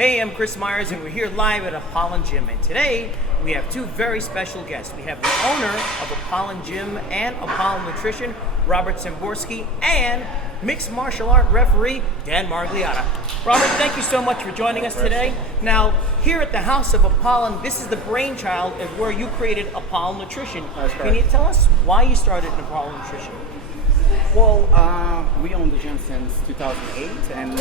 Hey, I'm Chris Myers, and we're here live at Apollon Gym. And today we have two very special guests. We have the owner of Apollon Gym and Apollon Nutrition, Robert Szymborski, and mixed martial art referee Dan Margliotta. Robert, thank you so much for joining us today. Now, here at the House of Apollon, this is the brainchild of where you created Apollon Nutrition. That's correct. Can you tell us why you started Apollon Nutrition? Well, we own the gym since 2008, and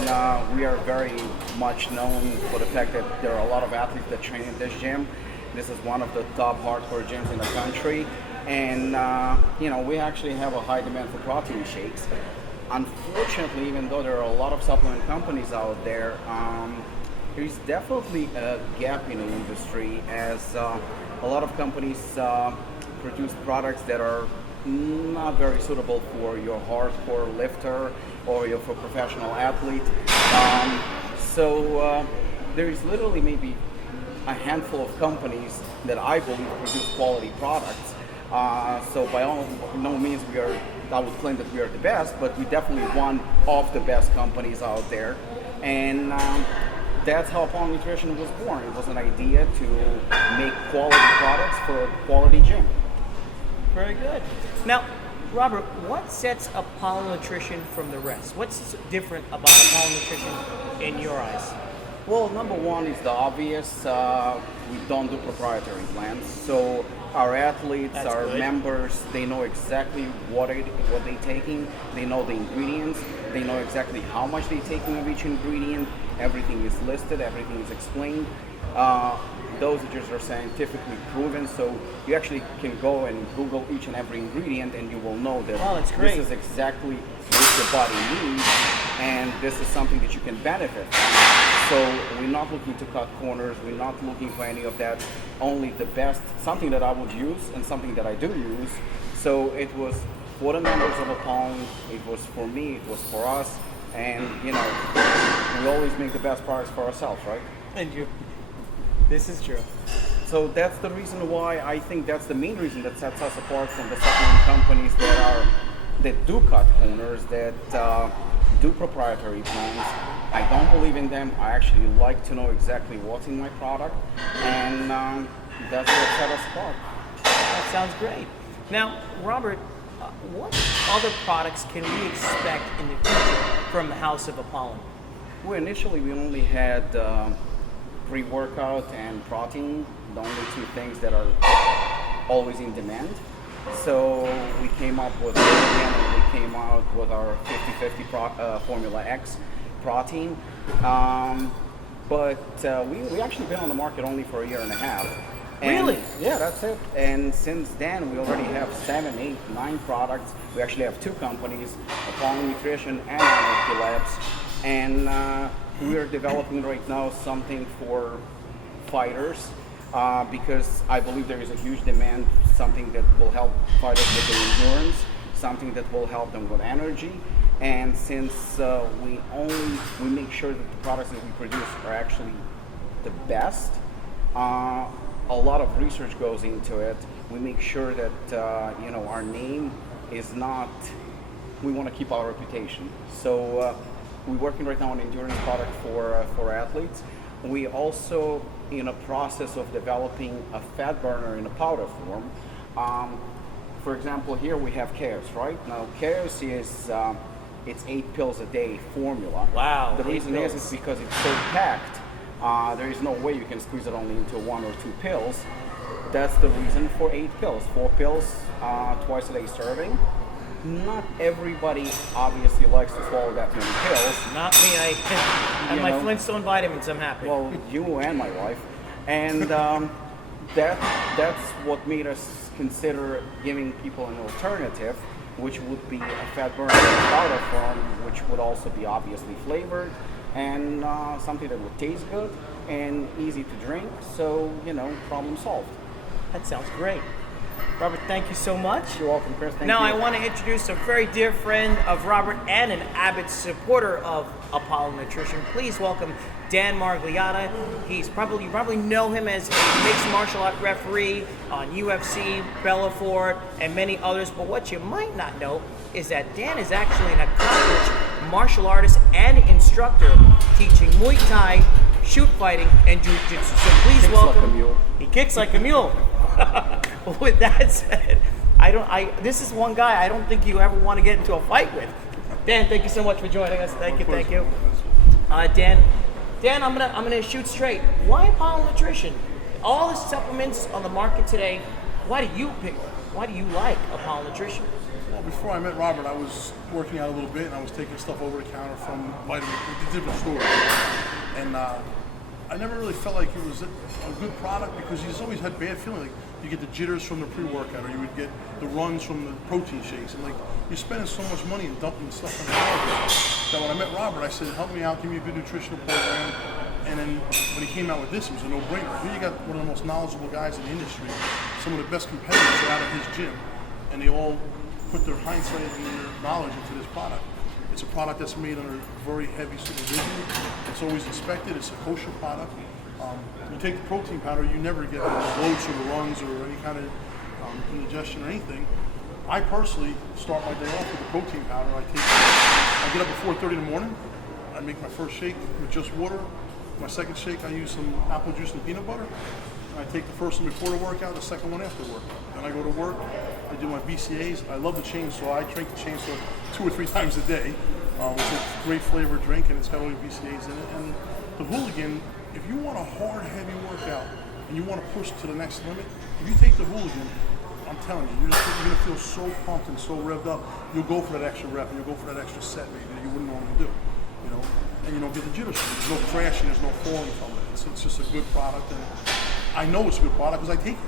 we are very much known for the fact that there are a lot of athletes that train in this gym. This is one of the top hardcore gyms in the country, and we actually have a high demand for protein shakes. Unfortunately, even though there are a lot of supplement companies out there, there's definitely a gap in the industry as a lot of companies produce products that are not very suitable for your hardcore lifter or your for professional athlete. So there is literally maybe a handful of companies that I believe produce quality products. So by no means I would claim that we are the best, but we definitely one of the best companies out there. And that's how Apollon Nutrition was born. It was an idea to make quality products for a quality gym. Very good. Now, Robert, what sets Apollon Nutrition from the rest? What's different about Apollon Nutrition in your eyes? Well, number one is the obvious. We don't do proprietary plans. So our athletes, That's our good. members, they know exactly what they're taking. They know the ingredients. They know exactly how much they're taking of each ingredient. Everything is listed. Everything is explained. Dosages are scientifically proven, so you actually can go and Google each and every ingredient, and you will know that that's great. this is exactly what your body needs, and this is something that you can benefit from. So we're not looking to cut corners. We're not looking for any of that. Only the best, something that I would use and something that I do use. So it was for the members of Apollon. It was for me. It was for us. And we always make the best products for ourselves, right? And you. This is true. So that's the reason why I think that's the main reason that sets us apart from the supplement companies that do cut corners, that do proprietary plans. I don't believe in them. I actually like to know exactly what's in my product, and that's what set us apart. That sounds great. Now, Robert, what other products can we expect in the future from the House of Apollon? Well, initially we only had pre-workout and protein, the only two things that are always in demand. So we came up with we came out with our 50/50 Formula X protein. But we actually been on the market only for a year and a half. And Really? Yeah, that's it. And since then, we already have 7, 8, 9 products. We actually have 2 companies, Apollon Nutrition and Anarchy Labs. And we are developing right now something for fighters because I believe there is a huge demand, something that will help fighters with their endurance, something that will help them with energy. And since we make sure that the products that we produce are actually the best, a lot of research goes into it. We make sure that our name is not. We want to keep our reputation. So we're working right now on an endurance product for athletes. We also in a process of developing a fat burner in a powder form. For example, here we have Chaos. Right now, Chaos is it's 8 pills a day formula. Wow, The 8 reason pills. is because it's so packed. There is no way you can squeeze it only into 1 or 2 pills. That's the reason for 8 pills. 4 pills twice a day serving. Not everybody obviously likes to swallow that many pills. Not me. I have my Flintstone vitamins. I'm happy. Well, you and my wife. And that's what made us consider giving people an alternative, which would be a fat burner powder form, which would also be obviously flavored and something that would taste good and easy to drink. So, problem solved. That sounds great. Robert, thank you so much. You're welcome, Chris. Thank Now you. I want to introduce a very dear friend of Robert and an avid supporter of Apollon Nutrition. Please welcome Dan Margliotta. You probably know him as a mixed martial art referee on UFC, Bellator, and many others. But what you might not know is that Dan is actually an accomplished martial artist and instructor teaching Muay Thai, shoot fighting, and jiu-jitsu. So please Kicks welcome. like a mule. He kicks like a mule. With that said, this is one guy I don't think you ever want to get into a fight with. Dan, thank you so much for joining us. Thank you. Dan, I'm gonna shoot straight. Why Apollon Nutrition? All the supplements on the market today. Why do you pick? Why do you like Apollon Nutrition? Well, before I met Robert, I was working out a little bit, and I was taking stuff over the counter from different stores. And I never really felt like it was a good product because you just always had bad feeling. Like you get the jitters from the pre-workout, or you would get the runs from the protein shakes, and like you're spending so much money and dumping stuff on the garbage. That when I met Robert, I said, "Help me out, give me a good nutritional program." And then when he came out with this, it was a no-brainer. Here you got one of the most knowledgeable guys in the industry, some of the best competitors are out of his gym, and they all put their hindsight and their knowledge into this product. It's a product that's made under very heavy supervision. It's always inspected. It's a kosher product. You take the protein powder, you never get the bloats or the runs or any kind of indigestion or anything. I personally start my day off with the protein powder. I get up at 4:30 in the morning. I make my first shake with just water. My second shake, I use some apple juice and peanut butter. I take the first one before the workout, the second one after work. Then I go to work, I do my BCAAs. I love the chainsaw. I drink the chainsaw 2 or 3 times a day. It's a great flavored drink, and it's got all your BCAAs in it. And the Hooligan, if you want a hard, heavy workout, and you want to push to the next limit, if you take the Hooligan, I'm telling you, you're going to feel so pumped and so revved up. You'll go for that extra rep, and you'll go for that extra set maybe that you wouldn't normally do. You know, and you don't get the jitters from it. There's no crashing, there's no falling from it. It's just a good product, and I know it's a good product because I take it.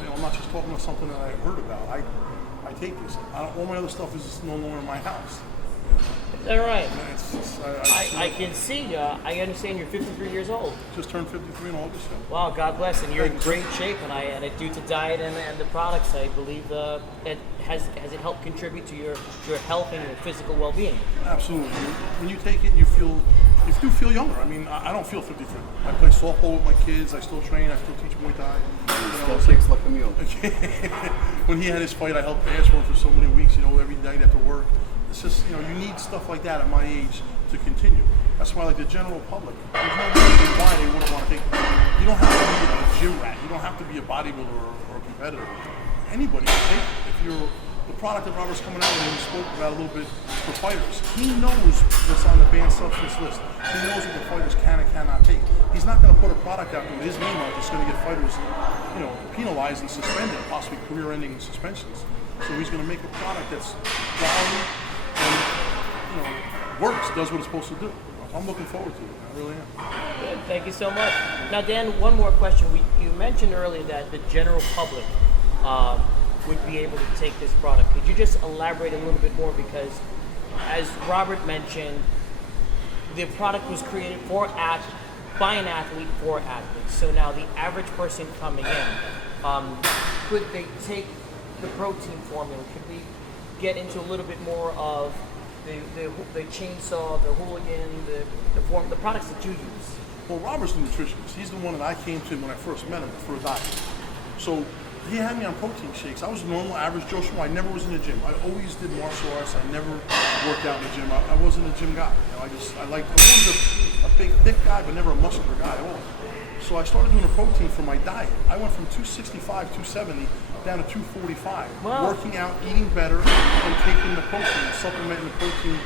You know, I'm not just talking about something that I heard about. I take this. All my other stuff is just no longer in my house. You know? Is that right? It's just, I can see. I understand you're 53 years old. Just turned 53 in August. So. Wow, God bless, and you're in great shape. And due to diet and the products, I believe has it helped contribute to your health and your physical well-being? Absolutely. When you take it, you do feel younger. I mean, I don't feel 53. I play softball with my kids. I still train. I still teach Muay Thai. Still kicks like a mule. When he had his fight, I helped pass for him for so many weeks. You know, every night after work. It's just, you know, you need stuff like that at my age to continue. That's why, like the general public, there's no reason why they wouldn't want to take it. You don't have to be a gym rat. You don't have to be a bodybuilder or a competitor. Anybody can take it. If you're the product that Robert's coming out with, and he spoke about a little bit for fighters. He knows what's on the banned substance list. He knows what the fighters can and cannot take. He's not going to put a product out with his name on it that's going to get fighters, you know, penalized and suspended, possibly career-ending suspensions. So he's going to make a product that's quality and, you know, works, does what it's supposed to do. I'm looking forward to it. I really am. Good. Thank you so much. Now, Dan, one more question. You mentioned earlier that the general public would be able to take this product. Could you just elaborate a little bit more? Because, as Robert mentioned, the product was created by an athlete for athletes. So now the average person coming in, could they take the protein formula? Could we get into a little bit more of the chainsaw, the Hooligan, the products that you use? Well, Robert's the nutritionist. He's the one that I came to when I first met him for a diet. So he had me on protein shakes. I was a normal, average Joe Schmo. I never was in the gym. I always did martial arts. I never worked out in the gym. I wasn't a gym guy. You know, I was a big, thick guy, but never a muscular guy at all. So I started doing a protein for my diet. I went from 265, 270 down to 245. Wow. Working out, eating better, and taking the protein, supplementing the protein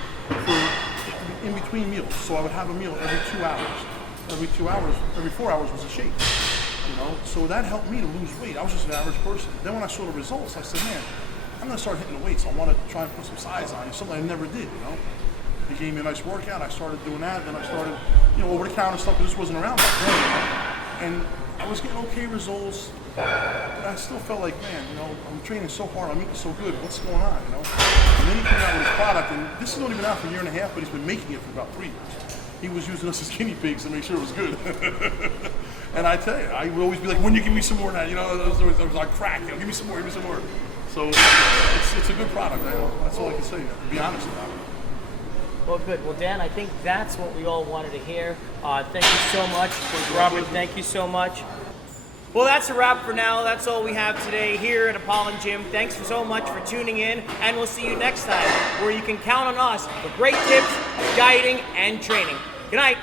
in between meals. So I would have a meal every 2 hours. Every 4 hours was a shake. You know, so that helped me to lose weight. I was just an average person. Then when I saw the results, I said, man, I'm gonna start hitting the weights. I want to try and put some size on it, something I never did. You know, he gave me a nice workout. I started doing that. Then I started, you know, over the counter stuff. This wasn't around back then. You know? And I was getting okay results. But I still felt like, man, you know, I'm training so hard. I'm eating so good. What's going on? You know. And then he came out with his product, and this is only been out for a year and a half, but he's been making it for about 3 years. He was using us as guinea pigs to make sure it was good. And I tell you, I would always be like, when you give me some more of that, you know, it was like crack, you know, give me some more. So it's a good product. That's all I can say, to be honest about it. Well, good. Well, Dan, I think that's what we all wanted to hear. Thank you so much. Robert, thank you so much. Well, that's a wrap for now. That's all we have today here at Apollon Gym. Thanks so much for tuning in, and we'll see you next time, where you can count on us for great tips, dieting, and training. Good night.